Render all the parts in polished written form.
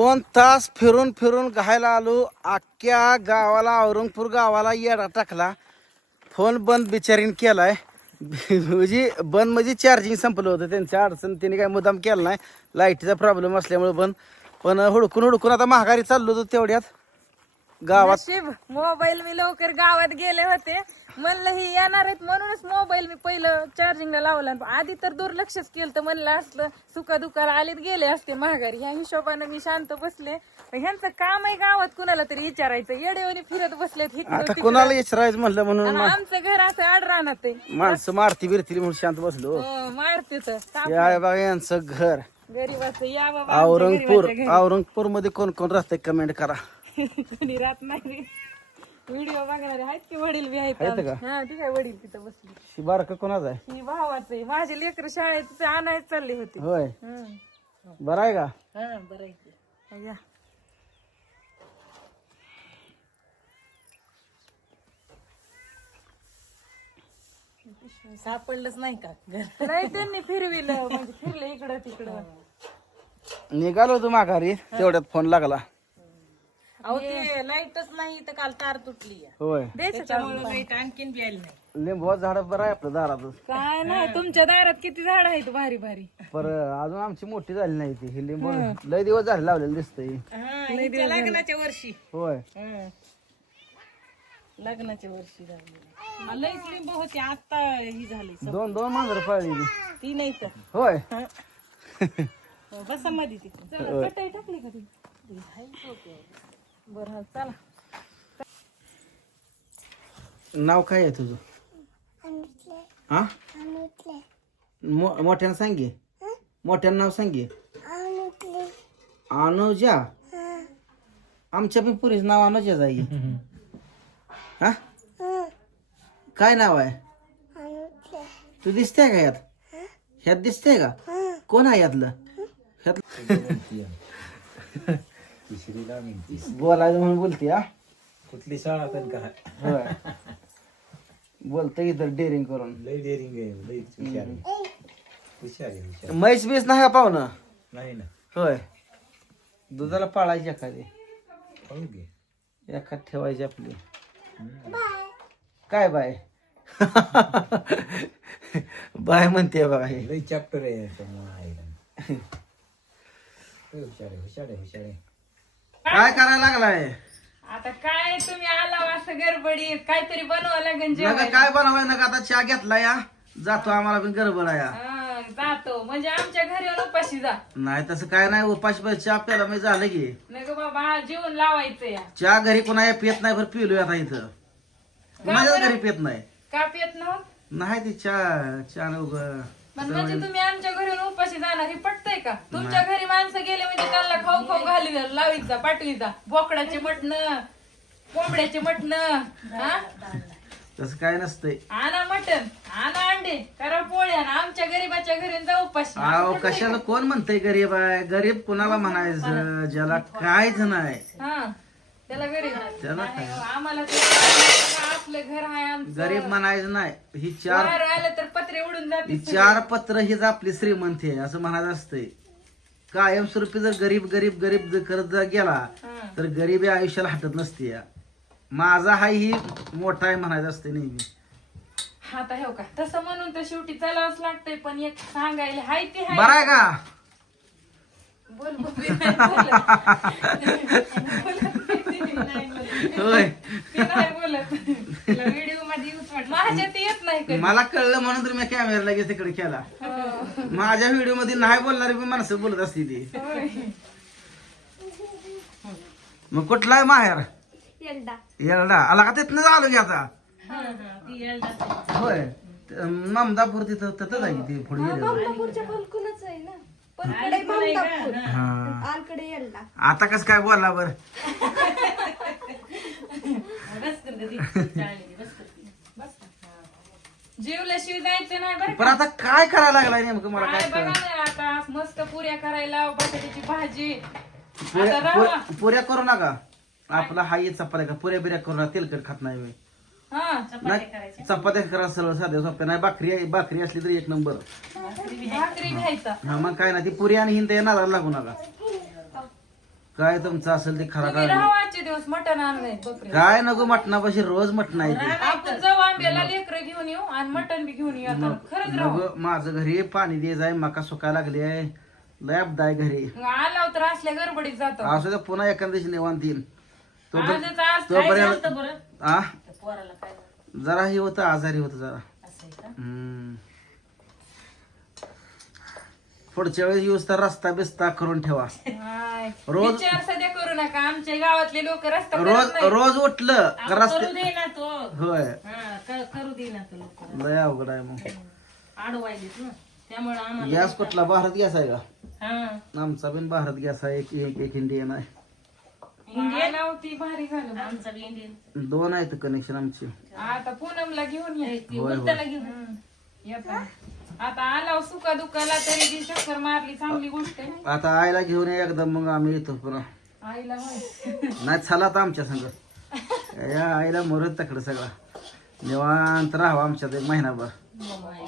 2 तास फिरून फिरून घायला आलो. अख्ख्या गावाला, औरंगपूर गावाला येडा टाकला. फोन बंद बिचारीन केलाय. म्हणजे बंद म्हणजे चार्जिंग संपलं होतं. त्यांच्या अडचण त्यांनी काय मुद्दाम केला नाही. लाईटीचा प्रॉब्लेम असल्यामुळे बंद. पण हुडकून हुडकून आता महागारी चाललो होतो तेवढ्यात गावात. मोबाईल मी लवकर गावात गेले होते. म्हणलं ही येणार आहेत म्हणूनच मोबाईल मी पहिलं चार्जिंगला लावला. आधी तर दुर्लक्षच केलं. तर म्हणलं असलं सुका दुकाला आलीत गेले असते महागारी. ह्या हिशोबानं मी शांत बसले. ह्यांचं काम आहे गावात कुणाला तरी विचारायचं. येडेवणी फिरत बसलेत. आता कुणाला विचारायचं म्हणलं म्हणून आमचं घर असं आडरानात आहे. माणसं मारती बिरतील म्हणून शांत बसलो. मारते हे आहे बघा यांचं घर. गरीबाचं या बाबा. औरंगपूर मध्ये कोण कोण राहतंय कमेंट करा. कोणी राहत नाही. व्हिडिओ बघणारे आहेत की वडील बी आहेत का? हा ठीक आहे. वडील तिथं बसली. शिबारक कोणाच आहे? ही भावाचं आहे. माझे लेकर शाळेत आणायला चालले होते. होय, बरं आहे का? हा बरं आहे. या सापडलंच नाही का घर? नाही त्यांनी फिरविलं. म्हणजे फिरले इकडं तिकडं. निघालो होतो माघारी तेवढ्यात फोन लागला. अहो ते लाईटच नाही तर काल तार तुटली. होय, त्याच्यामुळे लाईट आणखीन बी आली नाही. लिंबू झाड बरं आहे आपल्या दारात. काय नाही तुमच्या दारात किती झाड आहेत भारी भारी. पर अजून आमची मोठी झाली नाही ती. ही लिंबू लय दिवस झाले लावलेलं दिसतंय. लग्नाच्या वर्षी. होय, लग्नाच्या वर्षी झाली. लईच लिंबू होती. आता ही झाली. 2 मांजर पळली ती नाही तर. होय. बसा मध्ये तिकडे कटाई टाकली का ती? बरं चला. नाव काय आहे तुझं? हा, मोठ्यानं सांगे. मोठ्यानं नाव सांगे. अनुजा. आमच्या बी पुरीच नाव अनुजा जाई. हा, काय नाव आहे? तू दिसते का यात? ह्यात दिसते का? कोण आहे यातलं? बोलायचं म्हणून बोलते. हा, कुठली शाळा पण का? होय, बोलते इथं डेअरिंग करून. लय डेअरिंग आहे. लय हुशार आहे. हुशार आहे, हुशार. म्हैस बीस नाही का पाहुणं? नाही ना. होय, दुधाला पाळायची एखादी. पाहू घे. एखाद ठेवायची आपली. काय बाय? बाय म्हणते बघा हे. लय चॅप्टर आहे त्यामुळे. हुशार आहे, हुशार आहे, हुशार आहे. काय करायला लागलाय? आता काय तुम्ही आला असं गडबडीत काहीतरी बनवावं लागेल नका जेवायला. काय बनवाय नका. आता चहा घेतला या, जातो. आम्हाला पण गडबड आहे या. जातो म्हणजे आमच्या घरी येऊन उपाशी जा. नाही तसं काय नाही. उपाशी पण चहा प्याला मी झालं की. नाही बाबा जेवण लावायचं या. चहा घरी कोणा पियत नाही. बरं पिलो आता इथं. कोणाच्याच घरी पियत नाही. का पियत नव्हत? नाही ती चहा पण म्हणजे तुम्ही आमच्या घरी येऊन उपाशी जाणार हे पटतंय का? तुमच्या घरी माणसं गेले म्हणजे त्यांना खाऊ खाऊ घाली लावीचा पाठवीचा. बोकडाचे मटण, कोंबड्याचे मटण. तसं काय नसतंय. आणा मटण, आणा अंडे, करा पोळ्या. आमच्या गरीबाच्या घरी जा उपाशी. अहो कशाला कोण म्हणतंय गरीब आहे? गरीब कुणाला म्हणायचं? ज्याला काहीच नाही हा त्याला गरीब. त्याला काय? आम्हाला आपलं घर आहे आमचं. गरीब म्हणायचं नाही. ही वारं आलं तर पत्रे उडून जाते. 4 पत्र हीच आपली श्रीमंती आहे असं म्हणायचं असतंय. कायमस्वरूपी जर गरीब गरीब गरीब जर करत जर गेला तर गरिबी आयुष्याला हटत नसते. माझा हाय ही मोठा आहे म्हणायचं असते नेहमी. आता हो का तसं म्हणून तर शेवटी चालावंच लागतंय. पण एक सांगायला हाय ते हाय. बरं आहे का? बोल बोल नाही होय, बोलत. व्हिडिओ मध्ये माझ्या ते येत नाही कधी. मला कळलं म्हणून तर मी कॅमेरा लगेच तिकडे केला. माझ्या व्हिडिओ मध्ये नाही बोलणारी पण माणसं बोलत असते ती. मग कुठला आहे माहेर? येरडा. आला का? तिथनं आलो की आता. होय, ममदापूर तिथं तिथं आहे ती पुढे गेली. आता कस काय बोलला बर? जेवल्याशिवाय जायचं नाही बरं. पण आता काय करायला लागलाय नेमकं मला काय काय बघा ना आता मस्त पुऱ्या करायला बटाट्याची भाजी. पुऱ्या करू नका. आपला हा ये चपात्या का पुऱ्या बिऱ्या करू नका. तेलकट खात नाही मी. चपात्या करा सरळ साध्या सोप्या. नाही भाकरी असली तरी 1 नंबर. भाकरी घ्यायचा. हा मग काय ना ती पुरी आणि हिंद नादाला लागू नका. काय तुमचं असेल ते खरा तुम्ही काय राहू आजचे दिवस मटण आणलंय बकरी. काय नको मटणापाशी रोज मटण आहे ते. आपण जाऊ आंब्याला लेकरं घेऊन येऊ आणि मटण बी घेऊन येऊ आता. खरंच राहू. नको माझं घरी पाणी द्यायचं आहे मका सुकायला लागली आहे लय अपदाय घरी आला तर असल्या गडबडीत जातो. असू द्या पुन्हा एका दिवशी निवांत येईन आजच आज तोपर्यंत आ पोराला काय जरा हे होतं आजारी होतं जरा असं आहे का? पुढच्या वेळेस येऊस तर रस्ता बिस्ता करून ठेवा हाय. रोज- विचार सध्या करू नका आमच्या गावातले लोक रस्ता करत रोज नाही. रोज उठलं का रस्ते करू दे ना तो होय हा करू दे ना तो लोक लय अवघड आहे मग आडवायलेत ना त्यामुळे आम्हाला गॅस कुठला भारत गॅस आहे का हा आमचा बिन भारत गॅस आहे एक इंडियन आहे इंडिया नव्हती भारी झालं. आमचा बी इंडियन दोन आहेत कनेक्शन आमचे आता पूनमला घेऊन ये. होय, उलटाला घेऊन येता. आता आला सुका दुखाला तरी बी चक्कर मारली चांगली गोष्ट आहे. आता आईला घेऊन ये एकदम मग आम्ही येतो पुन्हा आईला होय. नाही चला आता आमच्या संग या आईला मरत तकडे सगळा निवांत राहावं आमच्यात एक महिनाभर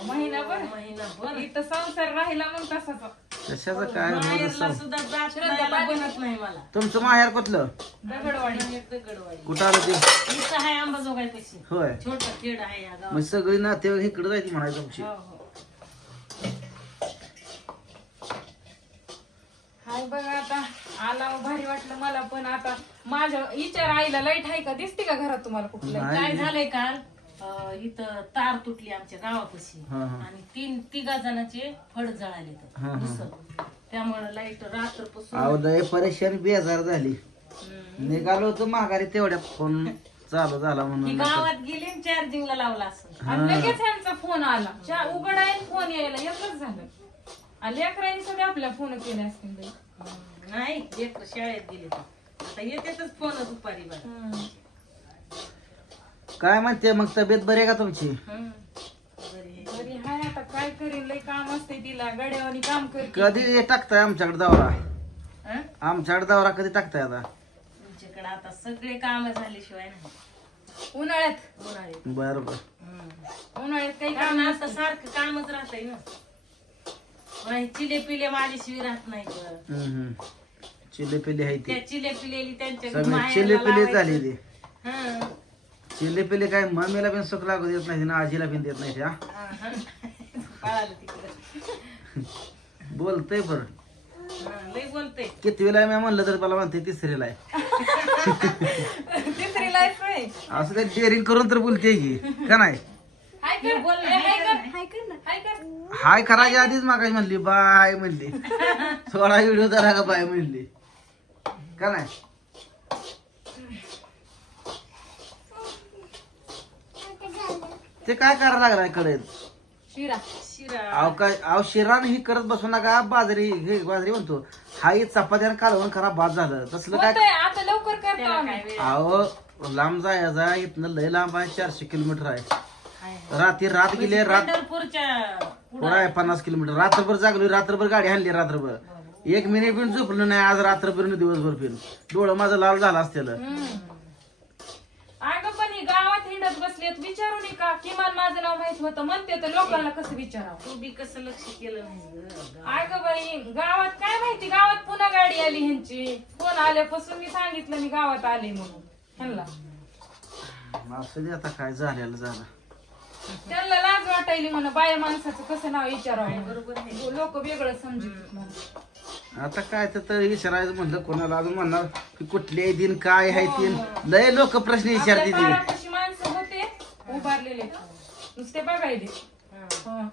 महिनाभर इथं संसार राहिला मग तसाच. कशाचं काय रोज माहेरला सुद्धा जात राहायला बनत नाही मला तुमचं माहेर कुठलं दगडवाडी. गडवाडी कुठं आलं ते इथं आहे आंबाजोगाई पैसे होय छोट खेड आहे या गावात मग सगळी नातेवाईक इकडे जायची म्हणायचं आमची हो, हो. हाय बघा आता आला भारी वाटलं मला पण आता माझ्या विचार आईला लाईट आहे का दिसते का घरात तुम्हाला कुठलं काय झालंय काल इथं तार तुटली आमच्या गावापाशी हा, हा. आणि तिघा जणांचे फड जळाले हा, हा. तर त्यामुळे लाईट रात्रपासून अहो लय परेशान बेजार झाली निघालो होतो माघारी तेवढ्या फोन चालू झाला ही म्हणून गावात गेली चार्जिंगला लावला असं आणि लगेच ह्यांचा फोन आला उघड आहे फोन यायला एकच झालं. आणि लेकरांनी सगळे आपल्या फोन केले असतील बाई. नाही लेकरं शाळेत गेले तर आता येतेच फोन दुपारी बघ काय म्हणते मग तब्येत बरी आहे का तुमची बरी हाय आता काय करीन लय काम असते तिला गड्यावानी काम करते. कधी टाकताय आमच्याकडे दौरा आमच्याकडे दौरा कधी टाकताय आता तुमच्याकडे आता सगळे काम झाल्याशिवाय नाही उन्हाळ्यात उन्हाळ्यात बर बर उन्हाळ्यात काही कारण काम आता सारखं कामच राहतंय ना नाही चिले पिले माझ्याशिवाय राहत नाही गं. चिले पिले आहे ती त्या चिले पिलेली त्यांच्या सगळे चिले पिले झाली ती हा चिले पिले काय मम्मीला पण सुख लागू देत नाही ना आजीला पण देत नाही त्या पळालं तिकडे बोलतय बरं लय बोलते किती वेळा मी म्हणलं तर मला म्हणते तिसरीला आहे तिसरी लाईफ आहे. असं काही डेअरिंग करून तर बोलते की का नाही हाय कर, बोल ना, ए, हाय हाय कर, हाय कर ना, हाय कर. हाय करायच्या आधीच मागाशी म्हणली बाय म्हणली थोडा व्हिडिओ जरा का बाय म्हणली का नाही ते काय करायला लागलाय कळेल शिरा शिरा अहो शिरान ही करत बसू नका बाजरी बाजरी म्हणतो हा ही चपात्यानं कालवण खराब बाद झालं तसलं काय होतंय, आता लवकर करतो त्याला आम्ही. काय वेळ अहो लांब जायचा इथनं लय लांब आहे 400 किलोमीटर आहे आहे. रात्री रात गेले रात पंढरपूरच्या पुढं आहे 50 किलोमीटर रात्रभर जागलो रात्रभर गाडी आणली रात्रभर 1 मिनिट पण झोपलो नाही आज रात्रभर आणि दिवसभर फिरून डोळं माझं लाल झालं असतेलं अगं पण ही गावात हिंडत बसलेत विचारून का किमान माझं नाव माहित होतं म्हणते तर लोकांना कसं विचारावं. तू बी कसं लक्ष केलं नाही गं. अगं बाई गावात काय माहिती गावात पुन्हा गाडी आली ह्यांची फोन आल्यापासून मी सांगितलं मी गावात आले म्हणून ह्यांना असं दे आता काय झालेलं झालं त्यांना लाज वाटायली म्हणा बाया माणसाचं कसं नाव विचारावं बरोबर आहे. लोक वेगळं समजत म्हणून. आता काय तर विचारायचं म्हणलं कोणाला अजून म्हणणार की कुठले आहे दिन काय आहे तीन लय लोक प्रश्न विचारते आपल्या ती दारापाशी माणसं होते उभारलेले नुसते बघायले. हं.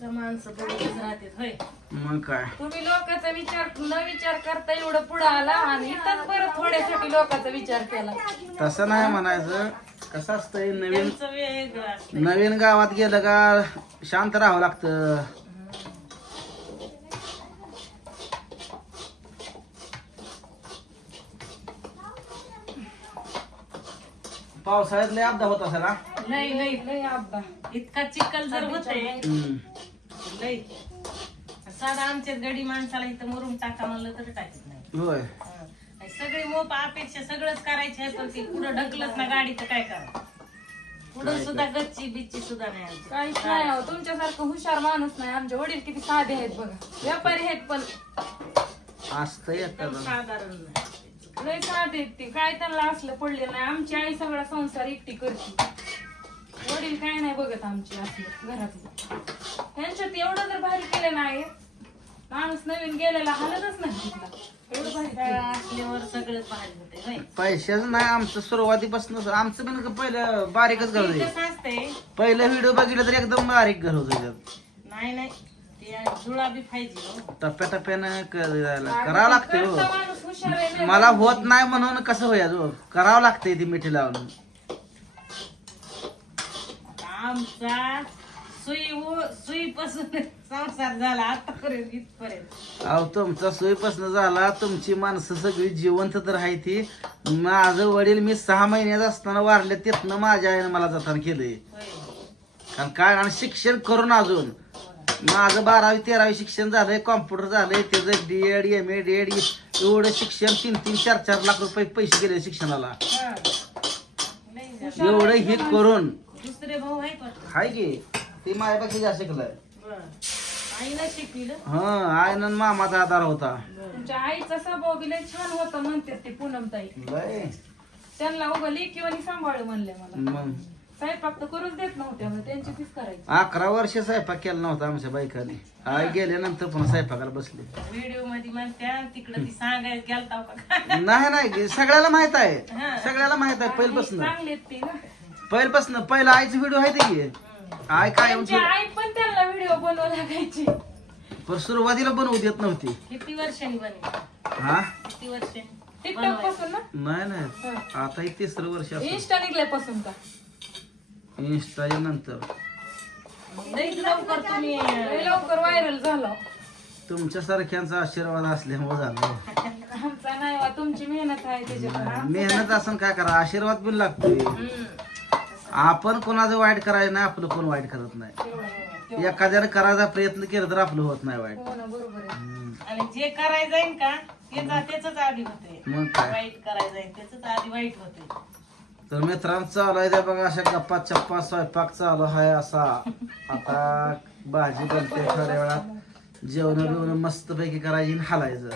त्या माणसं बरोबरच राहतात होय मग काय तुम्ही लोकांचा विचार न विचार करता एवढं पुढे आला आणि इथंच परत थोड्यासाठी लोकांचा विचार केला. तसं नाही म्हणायचं कसं असतंय नवीन त्यांचं वेगळं असतं. नवीन गावात गेलं का शांत राहावं लागतं पावसाळ्यात लय अपघात होत असेल हा? लय लय लय अपघात. इतका चिखल जर होतंय लय साधा आमच्यात गडी माणसाला इथं मरून टाका म्हणलं तर टाकत नाही होय आणि सगळी मोप अपेक्षा सगळंच करायचे आहे पण ती पुढं ढकलत ना गाडी तर काय करा पुढं सुद्धा गच्ची बिच्ची सुद्धा नाही आमची. काहीच नाही अहो, तुमच्यासारखं हुशार माणूस नाही. आमचे वडील किती साधे आहेत बघा व्यापारी आहेत पण असतं एखादं. साधारण नाही. लय साधे ते काय त्यांना असलं पडलेलं नाही. आमची आई सगळा संसार एकटी करते. वडील काय नाही बघत आमची असलं घरातलं. त्यांच्यात एवढं जर भारी केलं नाही माणूस नवीन गेलेला हालतच नाही तिथला. एवढं भारी काय केलं. असल्यावर सगळं भारी होते होय. पैशाच नाही आमचं सुरुवातीपासून. आमचं पण पहिलं बारीकच घर ते होतं. कसं असतंय पहिलं व्हिडिओ बघितलं तर एकदम बारीक घर होतं त्यात. नाही नाही ते जुळा बी पाहिजे हो. टप्प्याटप्प्यानं करावं लागतंय करता हो. माणूस हुशार आहे लय. मला होत नाही म्हणून कसं होईल हो. करावं लागतंय ती मिठी लावून. आमचा सुईपासून संसार झाला आतापर्यंत इथपर्यंत. अहो तुमचा सोयीपासून झाला. तुमची माणसं सगळी जिवंत तर आहे ती. माझं वडील मी 6 महिन्यात असताना वारले. तिथनं माझ्या आईनं मला जतन केलंय. होय. कारण काय आणि शिक्षण करून अजून माझं 12वी 13वी शिक्षण झालंय. कॉम्प्युटर झालंय. त्याचं DED MA DED एवढं शिक्षण 3-3 4-4 लाख रुपये पैसे गेले शिक्षणाला. हा. लय झालं. एवढं हे करून दुसरे भाऊ आहेत वाटतं. हाय की ती माझ्यापेक्षा जास्त शिकलाय. बरं. आईला शिकविलं. हा आईनं आणि मामाचा आधार होता. तुमच्या आईचा स्वभाव बी लय छान होता म्हणते ते पूनमताई. लय त्यांना उगा लेकीवानी सांभाळ म्हणले मला. मग स्वयंपाक तर करूच देत नव्हत्या मग त्यांची तीच करायची. 11 वर्ष स्वयंपाक केला नव्हता आमच्या बायकाने. आई गेल्यानंतर पुन्हा स्वयंपाकाला बसले. व्हिडिओ मध्ये म्हणत्या तिकडं ती सांगायला गेलता का. नाही सगळ्याला माहित आहे. हा. सगळ्याला माहित आहे पहिल्यापासून. चांगले ते ना. पहिल्यापासून पहिला आईचा व्हिडिओ आहे ते की. आई काय त्यांची आई पण त्यांना व्हिडिओ बनवा लागायची. पण सुरुवातीला बनवू देत नव्हती. किती वर्षांनी बनली. हा किती वर्षांनी टिकटॉक पासून ना. नाही आता हे 3रं वर्ष असं. इंस्टा निघल्यापासून का. इंस्टाच्या नंतर लई लवकर तुम्ही लय लवकर व्हायरल झाला. तुमच्या सारख्यांचा आशीर्वाद असल्यामुळे झालं. आमचा नाही वा, तुमची मेहनत आहे त्याच्यात. मेहनत असं काय करा. आशीर्वाद पण लागतोय. आपण कोणाचं वाईट करायचं नाही. आपलं कोण वाईट करत नाही. एखाद्याने करायचा प्रयत्न केला तर आपलं होत नाही वाईट. हो ना बरोबर आहे. आणि जे करायचं जाईन का त्याच आधी होते. मग काय वाईट करायचं जाईन त्याच आधी वाईट होते. तर मित्रांनो चालू आहे त्या बघा अशा गप्पा चप्पा स्वयंपाक चालू आहे असा. आता भाजी बनते थोड्या वेळात. जेवण बिवणं मस्त पैकी करायची आणि हालायचं.